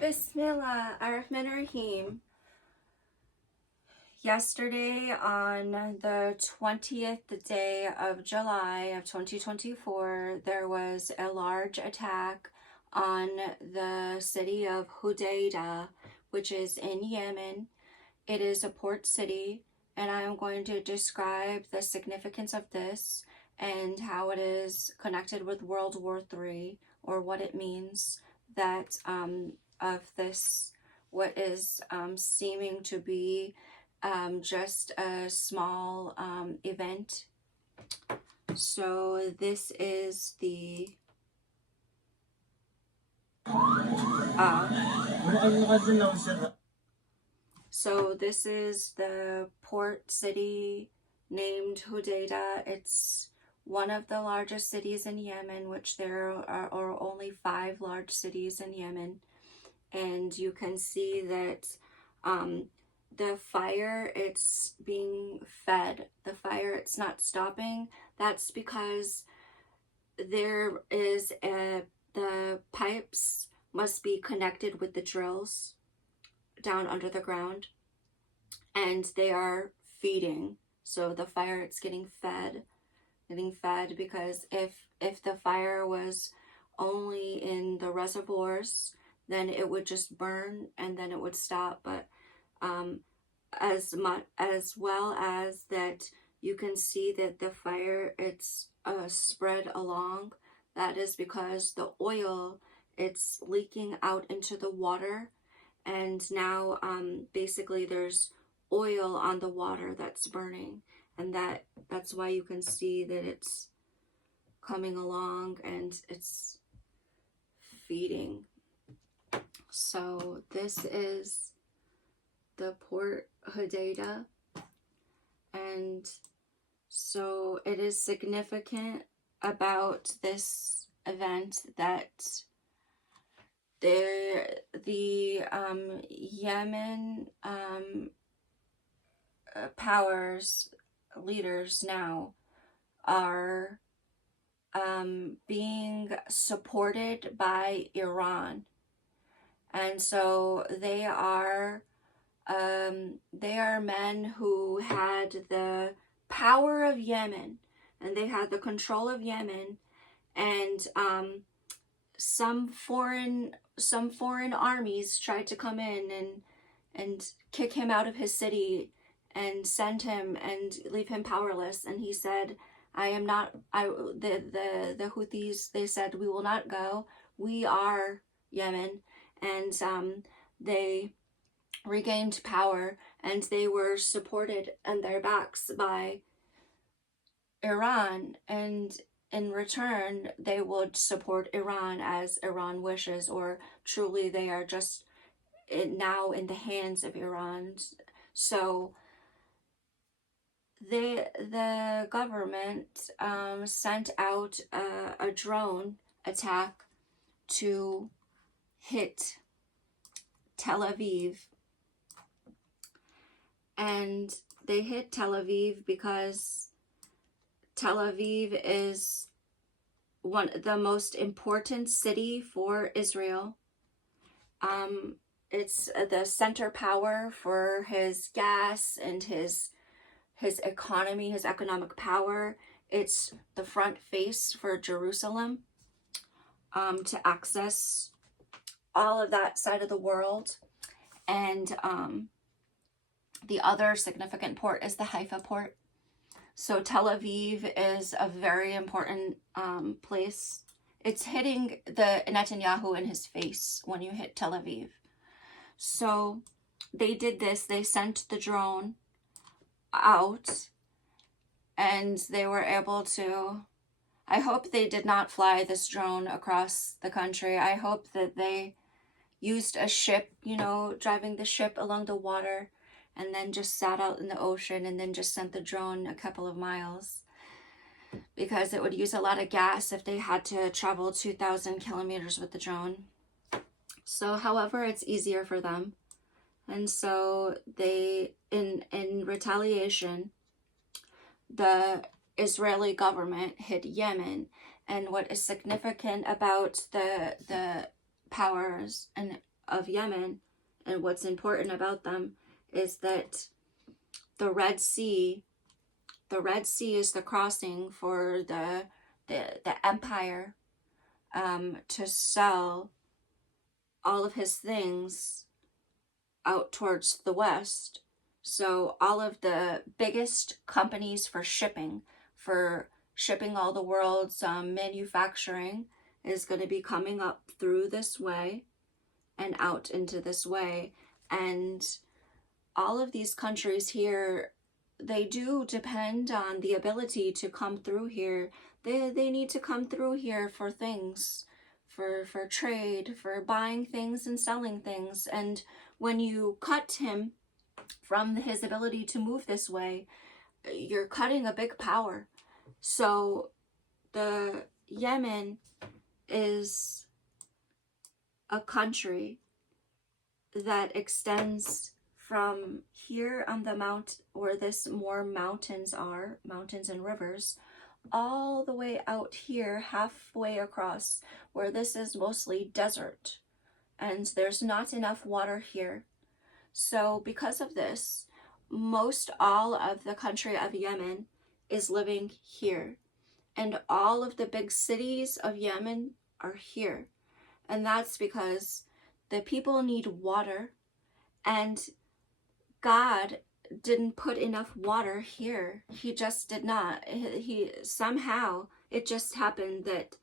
Bismillah ar-Rahman ar-Rahim. Yesterday, on the 20th day of July of 2024, there was a large attack on the city of Hodaydeh, which is in Yemen. It is a port city, and I am going to describe the significance of this and how it is connected with World War III, or what it means that of this, what is seeming to be just a small event. So this is the so this is the port city named Hodeida. It's one of the largest cities in Yemen, which there are only 5 large cities in Yemen. And you can see that the fire, it's being fed. The fire, it's not stopping. That's because there is the pipes must be connected with the drills down under the ground, and they are feeding. So the fire, it's getting fed because if the fire was only in the reservoirs, then it would just burn and then it would stop. But as well as that, you can see that the fire, it's spread along. That is because the oil, it's leaking out into the water, and now basically there's oil on the water that's burning, and that's why you can see that it's coming along and it's feeding. So this is the Port Hodeida, and so it is significant about this event that the Yemen powers, leaders now are being supported by Iran. And so they are men who had the power of Yemen, and they had the control of Yemen, and some foreign armies tried to come in and kick him out of his city and send him and leave him powerless. And he said, the Houthis, they said, we will not go. We are Yemen. And they regained power, and they were supported on their backs by Iran, and in return they would support Iran as Iran wishes, or truly they are just now in the hands of Iran. So the government sent out a drone attack to hit Tel Aviv, and they hit Tel Aviv because Tel Aviv is the most important city for Israel. It's the center power for his gas and his economy, his economic power. It's the front face for Jerusalem to access all of that side of the world. And the other significant port is the Haifa port. So Tel Aviv is a very important place. It's hitting the Netanyahu in his face when you hit Tel Aviv. So they did this. They sent the drone out, and they were able to, I hope they did not fly this drone across the country. I hope that they used a ship, driving the ship along the water, and then just sat out in the ocean and then just sent the drone a couple of miles, because it would use a lot of gas if they had to travel 2,000 kilometers with the drone. So however, it's easier for them. And so they, in retaliation, the Israeli government hit Yemen. And what is significant about the powers and of Yemen, and what's important about them is that the Red Sea, is the crossing for the empire to sell all of his things out towards the west. So all of the biggest companies for shipping all the world's manufacturing is going to be coming up through this way and out into this way. And all of these countries here, they do depend on the ability to come through here. They need to come through here for things, for trade, for buying things and selling things. And when you cut him from his ability to move this way, you're cutting a big power. So the Yemen is a country that extends from here on the mount where this more mountains are, mountains and rivers, all the way out here halfway across where this is mostly desert and there's not enough water here. So because of this, most all of the country of Yemen is living here, and all of the big cities of Yemen are here. And that's because the people need water, and God didn't put enough water here. He just did not. He somehow, it just happened that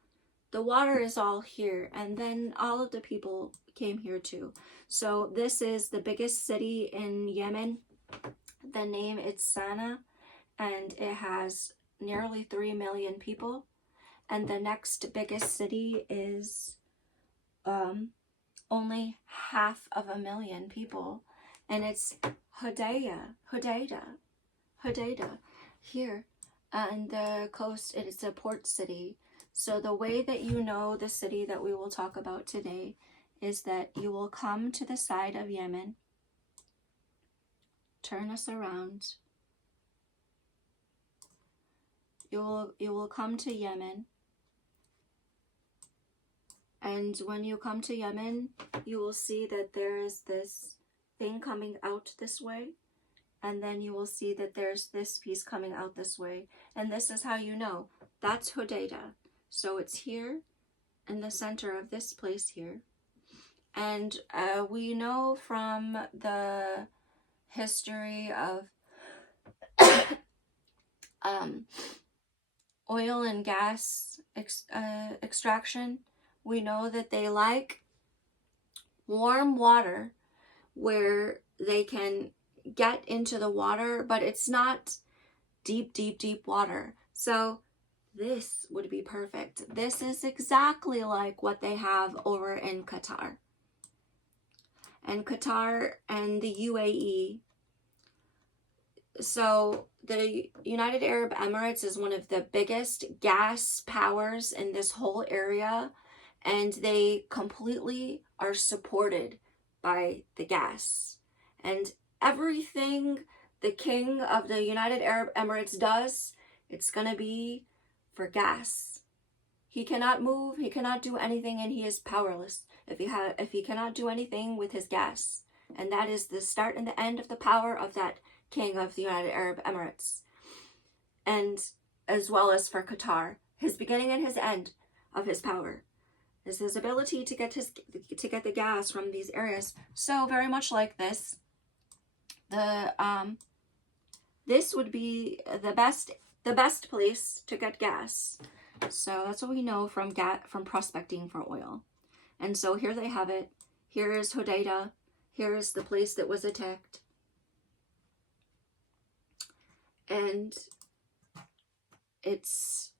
the water is all here, and then all of the people came here too. So this is the biggest city in Yemen. The name is Sana'a, and it has nearly 3 million people. And the next biggest city is only 500,000 people, and it's Hodaydeh here on the coast. It's a port city. So the way that you know the city that we will talk about today is that you will come to the side of Yemen, turn us around. You will come to Yemen, and when you come to Yemen, you will see that there is this thing coming out this way, and then you will see that there's this piece coming out this way, and this is how you know that's Hodaydeh. So it's here in the center of this place here. And we know from the history of oil and gas extraction, we know that they like warm water where they can get into the water, but it's not deep water. So this would be perfect. This is exactly like what they have over in Qatar. And Qatar and the UAE. So the United Arab Emirates is one of the biggest gas powers in this whole area, and they completely are supported by the gas. And everything the king of the United Arab Emirates does, it's going to be for gas. He cannot move, he cannot do anything, and he is powerless if he cannot do anything with his gas. And that is the start and the end of the power of that king of the United Arab Emirates. And as well as for Qatar, his beginning and his end of his power is his ability to get the gas from these areas. So very much like this, this would be the best place to get gas. So that's what we know from prospecting for oil. And so here they have it. Here is Hodaydeh. Here is the place that was attacked. And it's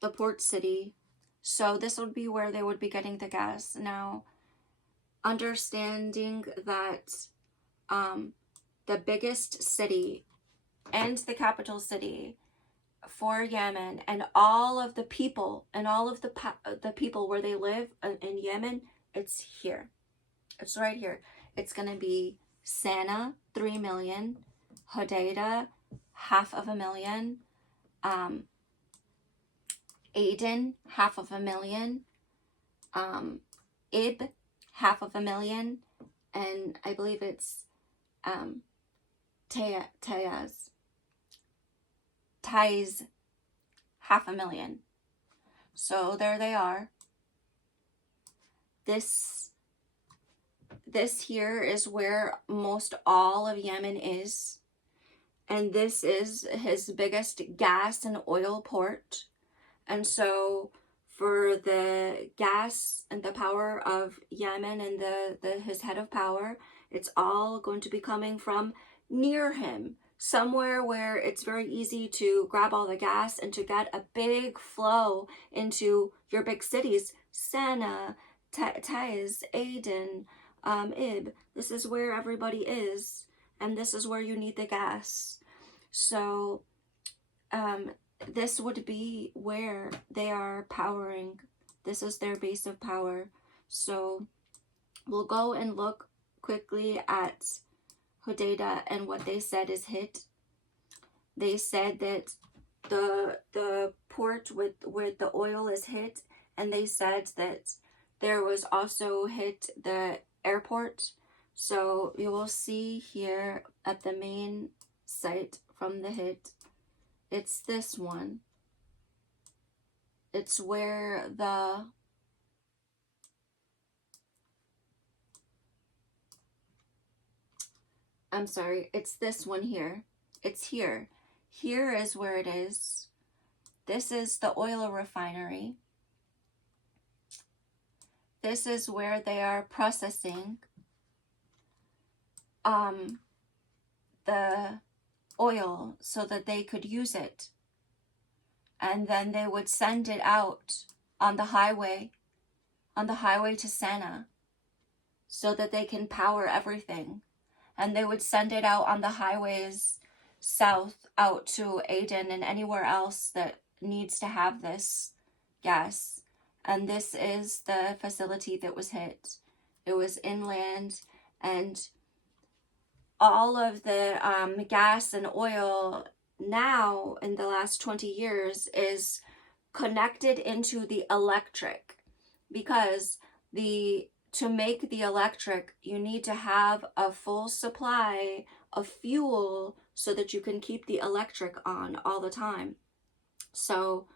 the port city. So this would be where they would be getting the gas. Now, understanding that the biggest city and the capital city for Yemen, and all of the people and all of the people where they live in Yemen, it's here. It's right here. It's going to be Sana'a, 3 million, Hodaydeh, 500,000, Aden, 500,000, Ib, 500,000, and I believe it's Taiz 500,000. So there they are. This here is where most all of Yemen is, and this is his biggest gas and oil port. And so for the gas and the power of Yemen and his head of power, it's all going to be coming from near him, somewhere where it's very easy to grab all the gas and to get a big flow into your big cities, Sana'a, Taiz, Aden, Ib. This is where everybody is, and this is where you need the gas. So this would be where they are powering. This is their base of power. So we'll go and look quickly at Hodaydeh and what they said is hit. They said that the port with the oil is hit, and they said that there was also hit the airport. So you will see here at the main site from the hit, it's this one. It's where it's this one here. It's here. Here is where it is. This is the oil refinery. This is where they are processing the oil so that they could use it. And then they would send it out on the highway to Sana'a, so that they can power everything. And they would send it out on the highways south out to Aden and anywhere else that needs to have this gas. And this is the facility that was hit. It was inland, and all of the gas and oil now in the last 20 years is connected into the electric, because to make the electric, you need to have a full supply of fuel so that you can keep the electric on all the time. So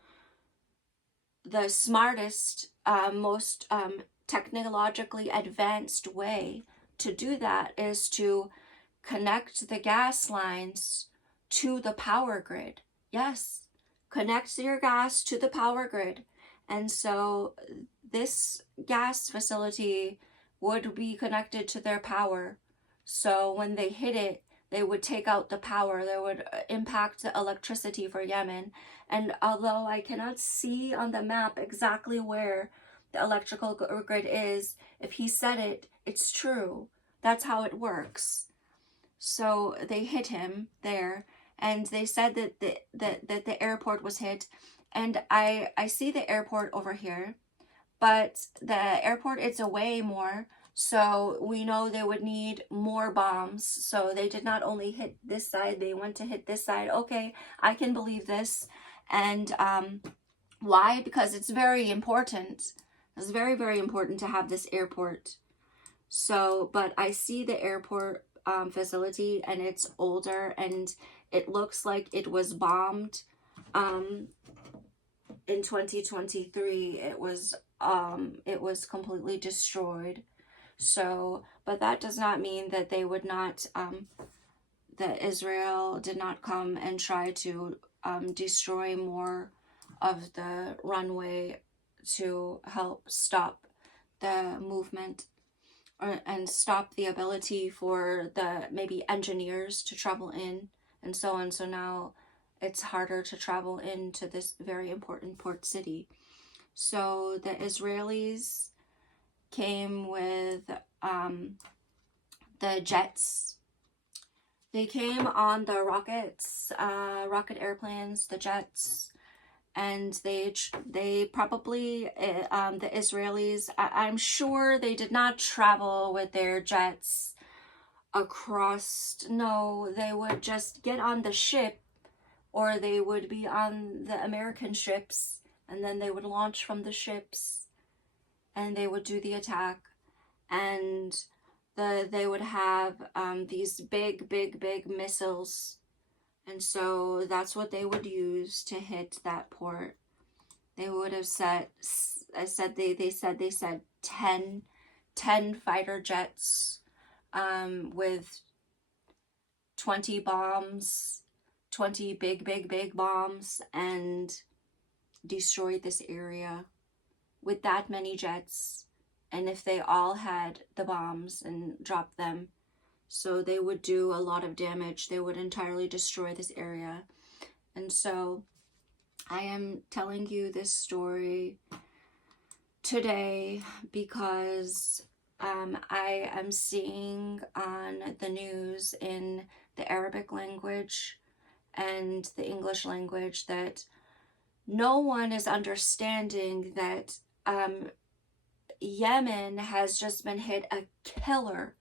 the smartest, most technologically advanced way to do that is to connect the gas lines to the power grid. Yes, connect your gas to the power grid. And so this gas facility would be connected to their power. So when they hit it, they would take out the power. They would impact the electricity for Yemen. And although I cannot see on the map exactly where the electrical grid is, if he said it, it's true. That's how it works. So they hit him there, and they said that the airport was hit. And I see the airport over here, but the airport is away more. So we know they would need more bombs. So they did not only hit this side, they went to hit this side. Okay, I can believe this. And why? Because it's very important. It's very, very important to have this airport. So, but I see the airport facility, and it's older, and it looks like it was bombed in 2023. It was completely destroyed. So, but that does not mean that they would not, that Israel did not come and try to destroy more of the runway to help stop the movement and stop the ability for the maybe engineers to travel in and so on. So now it's harder to travel into this very important port city. So the Israelis came with the jets. They came on the rockets, rocket airplanes, the jets, and they probably, the Israelis, I'm sure they did not travel with their jets across. No, they would just get on the ship, or they would be on the American ships, and then they would launch from the ships, and they would do the attack. and they would have these big missiles, and so that's what they would use to hit that port. They would have they said 10 fighter jets with 20 bombs, 20 big bombs, and destroyed this area with that many jets. And if they all had the bombs and dropped them, so they would do a lot of damage. They would entirely destroy this area. And so I am telling you this story today because I am seeing on the news in the Arabic language and the English language that no one is understanding that Yemen has just been hit a killer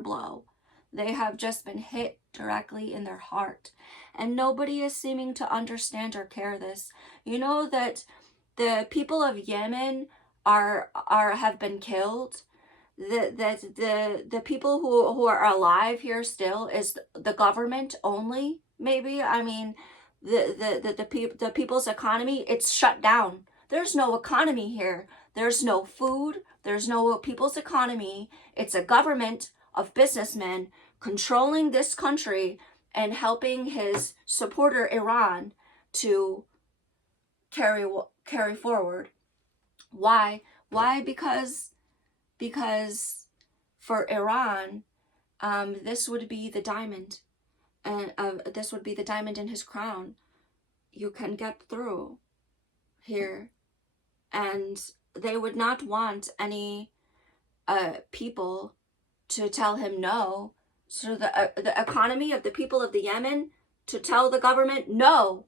blow. They have just been hit directly in their heart, and nobody is seeming to understand or care this. You know that the people of Yemen have been killed. The people who are alive here still is the government only. Maybe, I mean, the people's economy, it's shut down. There's no economy here. There's no food. There's no people's economy. It's a government of businessmen controlling this country and helping his supporter Iran to carry forward. Why? Because for Iran, this would be the diamond, and this would be the diamond in his crown. You can get through here, and they would not want any people to tell him no. So the economy of the people of the Yemen to tell the government no.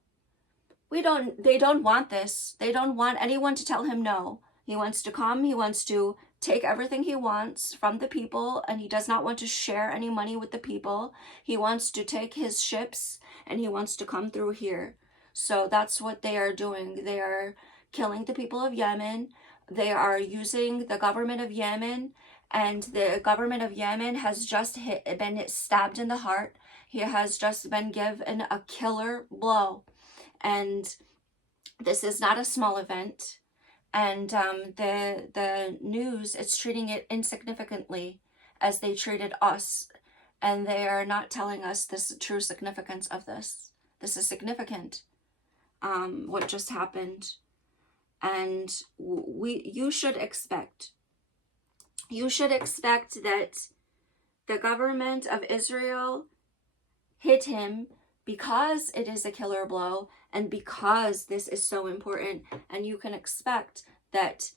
They don't want this. They don't want anyone to tell him no. He wants to come, he wants to take everything he wants from the people, and he does not want to share any money with the people. He wants to take his ships and he wants to come through here. So that's what they are doing. They are killing the people of Yemen. They are using the government of Yemen, and the government of Yemen has just been stabbed in the heart. He has just been given a killer blow. And this is not a small event. And the news is treating it insignificantly as they treated us. And they are not telling us the true significance of this. This is significant, what just happened. And you should expect that the government of Israel hit him because it is a killer blow and because this is so important. And you can expect that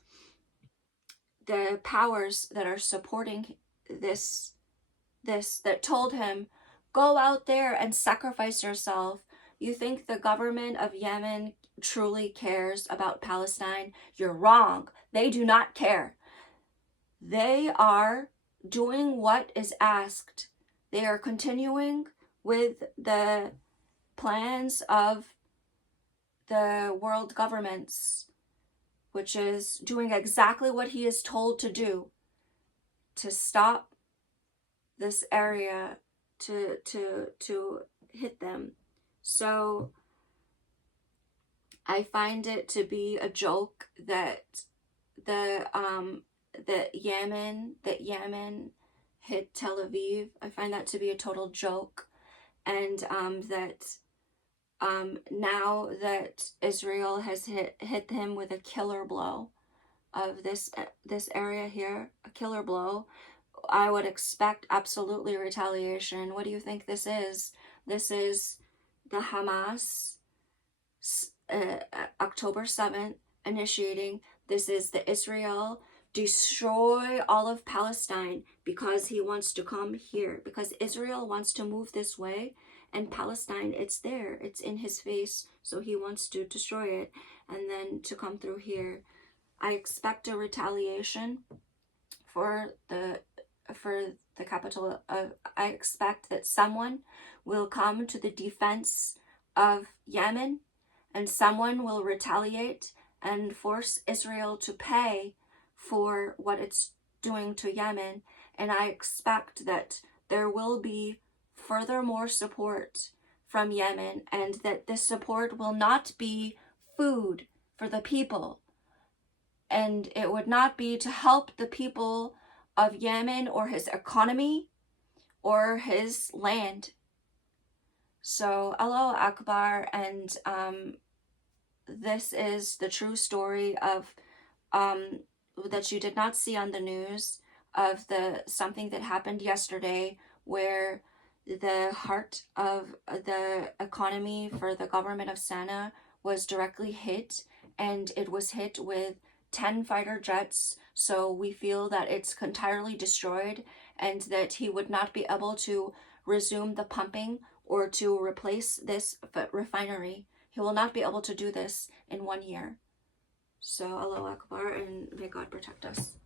the powers that are supporting this that told him, go out there and sacrifice yourself. You think the government of Yemen truly cares about Palestine? You're wrong. They do not care. They are doing what is asked. They are continuing with the plans of the world governments, which is doing exactly what he is told to do, to stop this area, to hit them. So I find it to be a joke that Yemen hit Tel Aviv. I find that to be a total joke. And that now that Israel has hit him with a killer blow of this area here, a killer blow, I would expect absolutely retaliation. What do you think this is? This is the Hamas October 7th initiating. This is the Israel destroy all of Palestine because he wants to come here, because Israel wants to move this way, and Palestine, it's there, it's in his face, so he wants to destroy it and then to come through here. I expect a retaliation for the capital of, I expect that someone will come to the defense of Yemen, and someone will retaliate and force Israel to pay for what it's doing to Yemen, and I expect that there will be furthermore support from Yemen, and that this support will not be food for the people, and it would not be to help the people of Yemen or his economy or his land. So Allahu Akbar, and this is the true story of that you did not see on the news, of something that happened yesterday, where the heart of the economy for the government of Sana'a was directly hit, and it was hit with 10 fighter jets. So we feel that it's entirely destroyed, and that he would not be able to resume the pumping or to replace this refinery. He will not be able to do this in 1 year. So Allahu Akbar, and may God protect us.